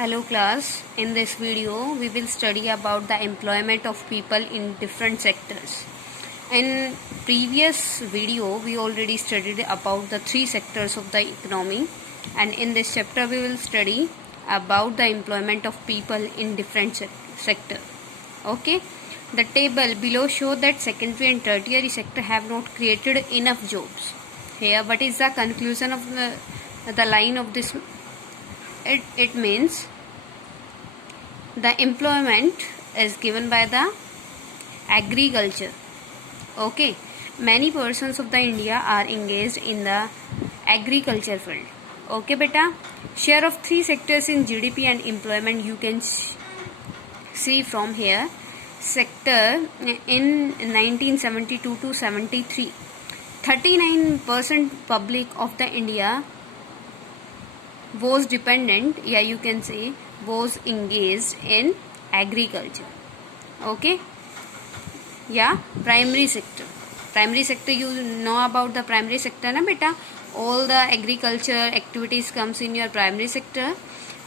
Hello class, in this video we will study about the employment of people in different sectors. In previous video we already studied about the three sectors of the economy, and in this chapter we will study about the employment of people in different sector. Okay, the table below show that secondary and tertiary sector have not created enough jobs. Here what is the conclusion of the line of this? It means the employment is given by the agriculture. Okay, many persons of the India are engaged in the agriculture field. Okay beta, share of three sectors in GDP and employment you can see from here. Sector in 1972 to 73, 39% public of the India was dependent, yeah you can say was engaged in agriculture. Okay, yeah, primary sector you know about the primary sector na beta, all the agriculture activities comes in your primary sector,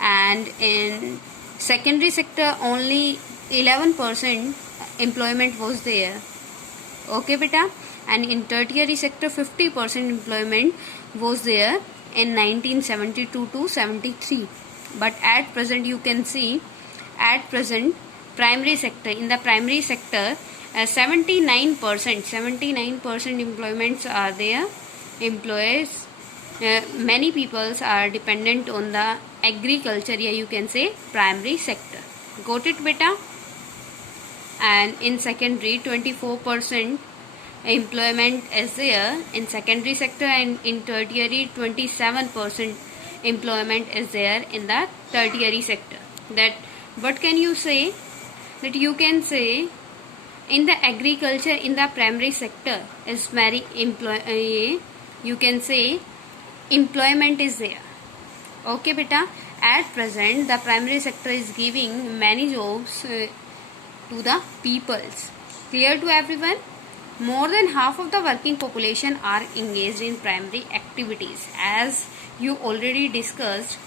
and in secondary sector only 11% employment was there. Okay beta, and in tertiary sector 50% employment was there in 1972 to 73. But at present you can see, at present primary sector, in the primary sector 79% employments are there. Employees, many peoples are dependent on the agriculture, yeah you can say primary sector. Got it beta? And in secondary 24% employment is there in secondary sector, and in tertiary 27% employment is there in the tertiary sector. That what can you say? That you can say in the agriculture in the primary sector is very you can say employment is there. Okay beta, at present the primary sector is giving many jobs to the peoples. Clear to everyone? More than half of the working population are engaged in primary activities, as you already discussed,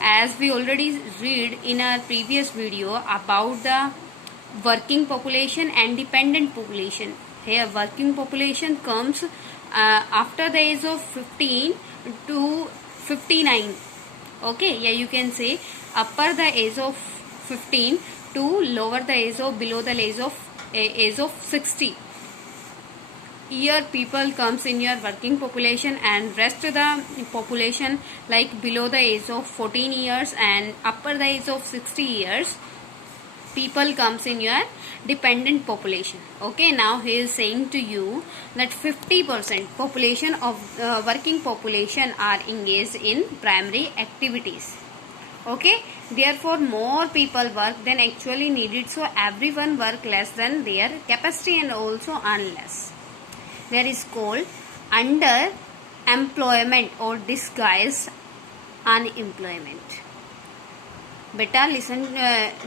as we already read in our previous video about the working population and dependent population. Here working population comes after the age of 15 to 59. Okay, yeah you can say upper the age of 15 to lower the age of below the age of 60 year people comes in your working population, and rest of the population like below the age of 14 years and upper the age of 60 years people comes in your dependent population. Okay, now he is saying to you that 50% population of working population are engaged in primary activities. Okay, therefore more people work than actually needed, so everyone work less than their capacity and also earn less. There is called underemployment or disguised unemployment. Beta, listen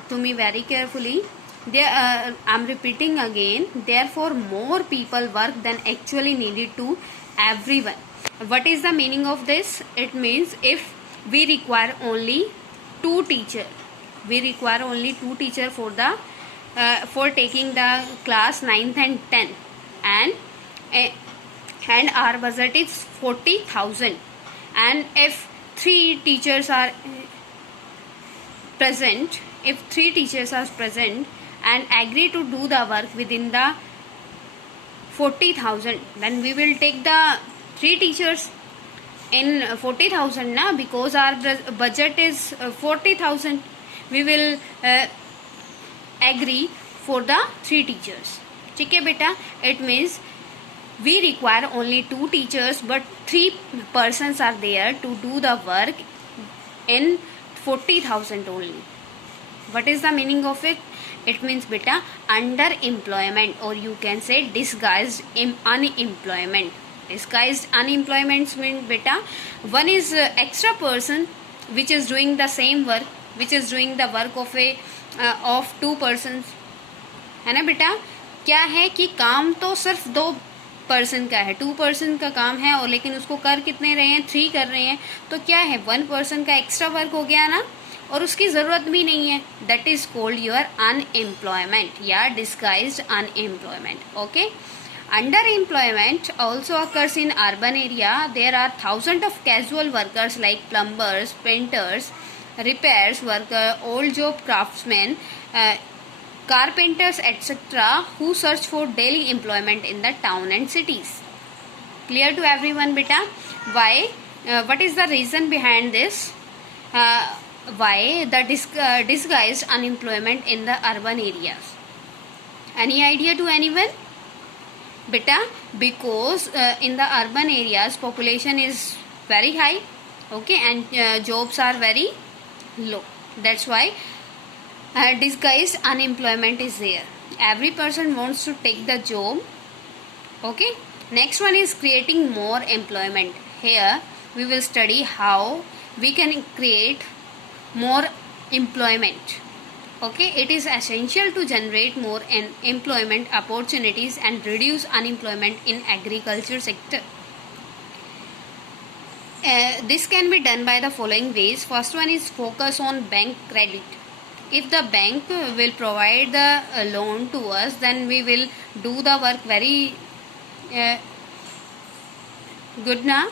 to me very carefully. I am repeating again. Therefore, more people work than actually needed to everyone. What is the meaning of this? It means if we require only two teachers, for the for taking the class 9th and 10th, and our budget is 40,000, and if three teachers are present, and agree to do the work within the 40,000, then we will take the three teachers in 40,000 na, because our budget is 40,000. We will agree for the three teachers. ठीक है बेटा, it means we require only two teachers but three persons are there to do the work in 40,000 only. What is the meaning of it? It means beta underemployment, or you can say disguised unemployment. Disguised unemployment means beta one is extra person which is doing the same work, which is doing the work of two persons, है ना बेटा. क्या है कि काम तो सिर्फ दो पर्सन का है, 2 पर्सन का काम है, और लेकिन उसको कर कितने रहे हैं, 3 कर रहे हैं, तो क्या है 1 पर्सन का एक्स्ट्रा वर्क हो गया ना. और उसकी ज़रूरत भी नहीं है, that is called your unemployment या disguised unemployment. Okay. Underemployment also occurs in urban area. There are thousands of casual workers like plumbers, painters, repairs worker, old job craftsmen, carpenters, etc., who search for daily employment in the town and cities. Clear to everyone, beta? Why? What is the reason behind this? Why the disguised unemployment in the urban areas? Any idea to anyone? Beta, because in the urban areas population is very high, okay, and jobs are very low. That's why disguised unemployment is there. Every person wants to take the job. Okay. Next one is creating more employment. Here we will study how we can create more employment. Okay, it is essential to generate more employment opportunities and reduce unemployment in agriculture sector. This can be done by the following ways. First one is focus on bank credit. If the bank will provide the loan to us, then we will do the work very good ना.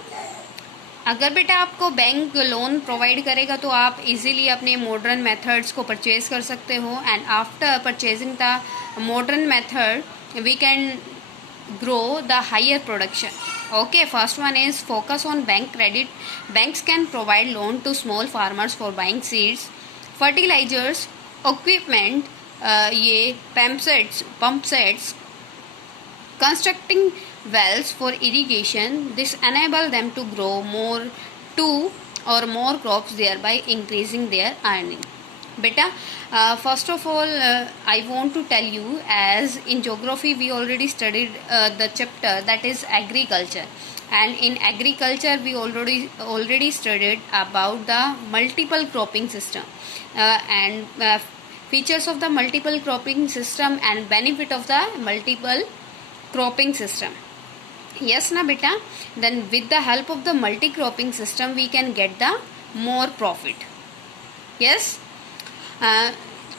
अगर बेटा आपको bank loan provide करेगा तो आप easily अपने modern methods को purchase कर सकते हो, and after purchasing the modern method we can grow the higher production. Okay, first one is focus on bank credit. Banks can provide loan to small farmers for buying seeds, fertilizers, equipment, ये pump sets, constructing wells for irrigation. This enable them to grow two or more crops, thereby increasing their earning. Beta, first of all, I want to tell you, as in geography we already studied the chapter that is agriculture, and in agriculture we already studied about the multiple cropping system and features of the multiple cropping system and benefit of the multiple cropping system. Yes na beta? Then with the help of the multi cropping system we can get the more profit. Yes.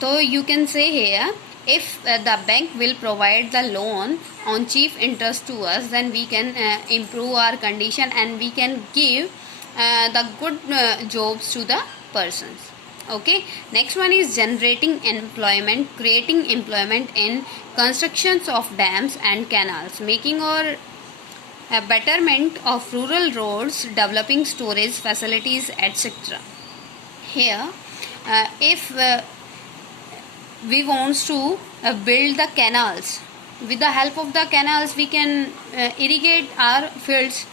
So you can say here, if the bank will provide the loan on cheap interest to us, then we can improve our condition and we can give the good jobs to the persons. Okay. Next one is generating employment, creating employment in constructions of dams and canals, making or betterment of rural roads, developing storage facilities, etc. Here, if we want to build the canals, with the help of the canals we can irrigate our fields.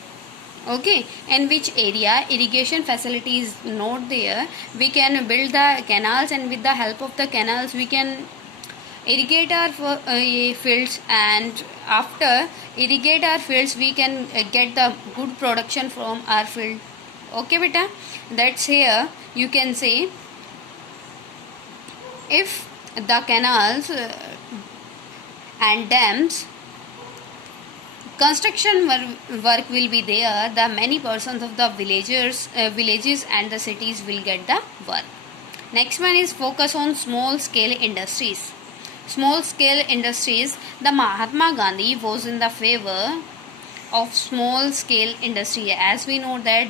Okay, in which area irrigation facility is not there, we can build the canals, and with the help of the canals we can irrigate our fields, and after irrigate our fields we can get the good production from our field. Okay beta, that's here you can say, if the canals and dams construction work will be there, the many persons of the villages and the cities will get the work. Next one is focus on small scale industries. Small scale industries, the Mahatma Gandhi was in the favor of small scale industry, as we know that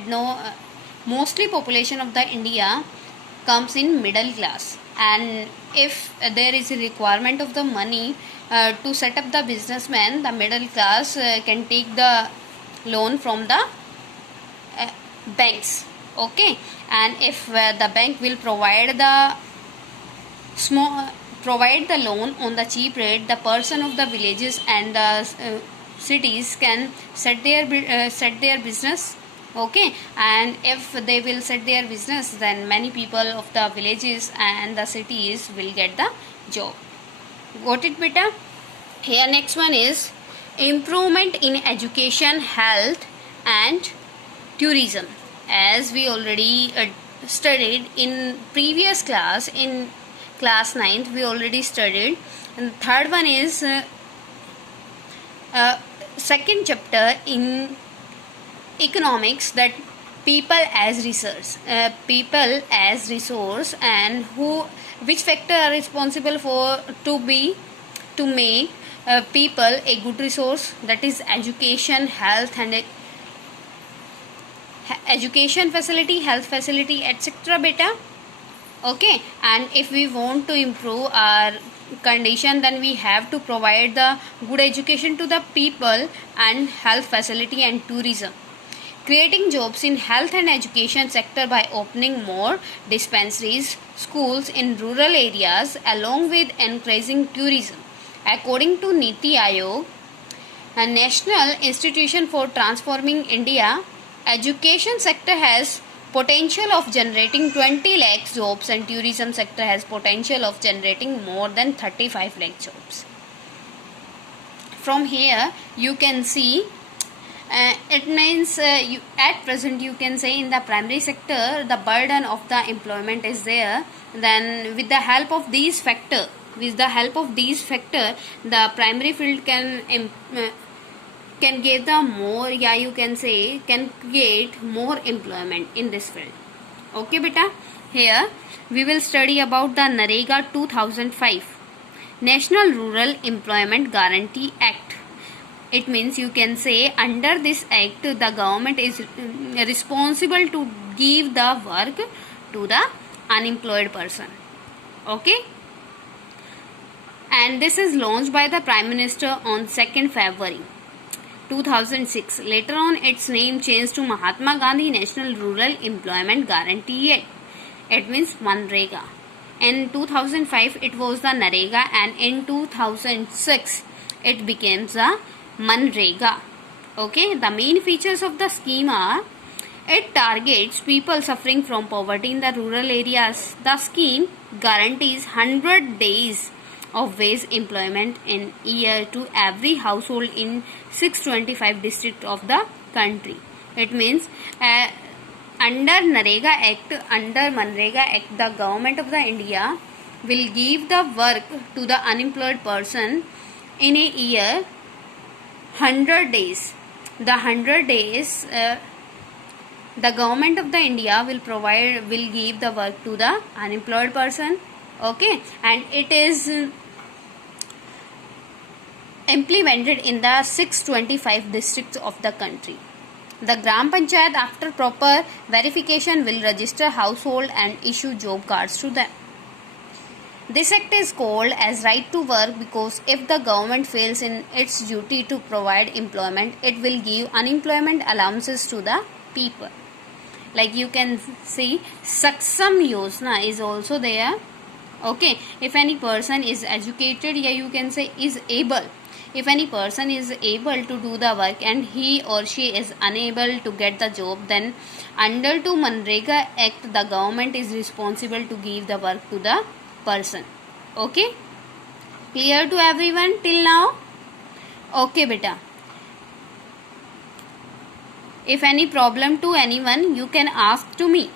mostly population of the India comes in middle class, and if there is a requirement of the money to set up the businessman, the middle class can take the loan from the banks. Okay, and if the bank will provide the loan on the cheap rate, the person of the villages and the cities can set their business. Okay, and if they will set their business, then many people of the villages and the cities will get the job. Got it beta? Here next one is improvement in education, health and tourism. As we already studied in previous class, in class 9th we already studied, and third one is second chapter in economics, that people as resource, and which factor are responsible for to make people a good resource? That is education, health, and education facility, health facility, etc. beta. Okay, and if we want to improve our condition, then we have to provide the good education to the people, and health facility and tourism. Creating jobs in health and education sector by opening more dispensaries, schools in rural areas, along with encouraging tourism. According to Niti Aayog, a National Institution for Transforming India, education sector has potential of generating 20 lakh jobs, and tourism sector has potential of generating more than 35 lakh jobs. From here you can see it means at present you can say in the primary sector the burden of the employment is there. Then with the help of these factor, the primary field can give the more, you can say can create more employment in this field. Okay beta, here we will study about the NREGA 2005, National Rural Employment Guarantee Act. It means you can say under this act the government is responsible to give the work to the unemployed person. Okay, and this is launched by the Prime Minister on 2nd February 2006. Later on its name changed to Mahatma Gandhi National Rural Employment Guarantee Act. It means MNREGA. In 2005 it was the NREGA, and in 2006 it became the MNREGA. Okay, the main features of the scheme are: it targets people suffering from poverty in the rural areas. The scheme guarantees 100 days of wage employment in year to every household in 625 districts of the country. It means under MNREGA Act, the government of the India will give the work to the unemployed person in a year 100 days. The 100 days the government of the India will give the work to the unemployed person. Okay, and it is implemented in the 625 districts of the country. The Gram Panchayat, after proper verification, will register household and issue job cards to them. This act is called as right to work because if the government fails in its duty to provide employment, it will give unemployment allowances to the people. Like you can see, Saksham Yojana is also there. Okay, if any person is educated, you can say is able. If any person is able to do the work and he or she is unable to get the job, then under to MNREGA Act, the government is responsible to give the work to the person. Okay, clear to everyone till now? Okay beta, if any problem to anyone, you can ask to me.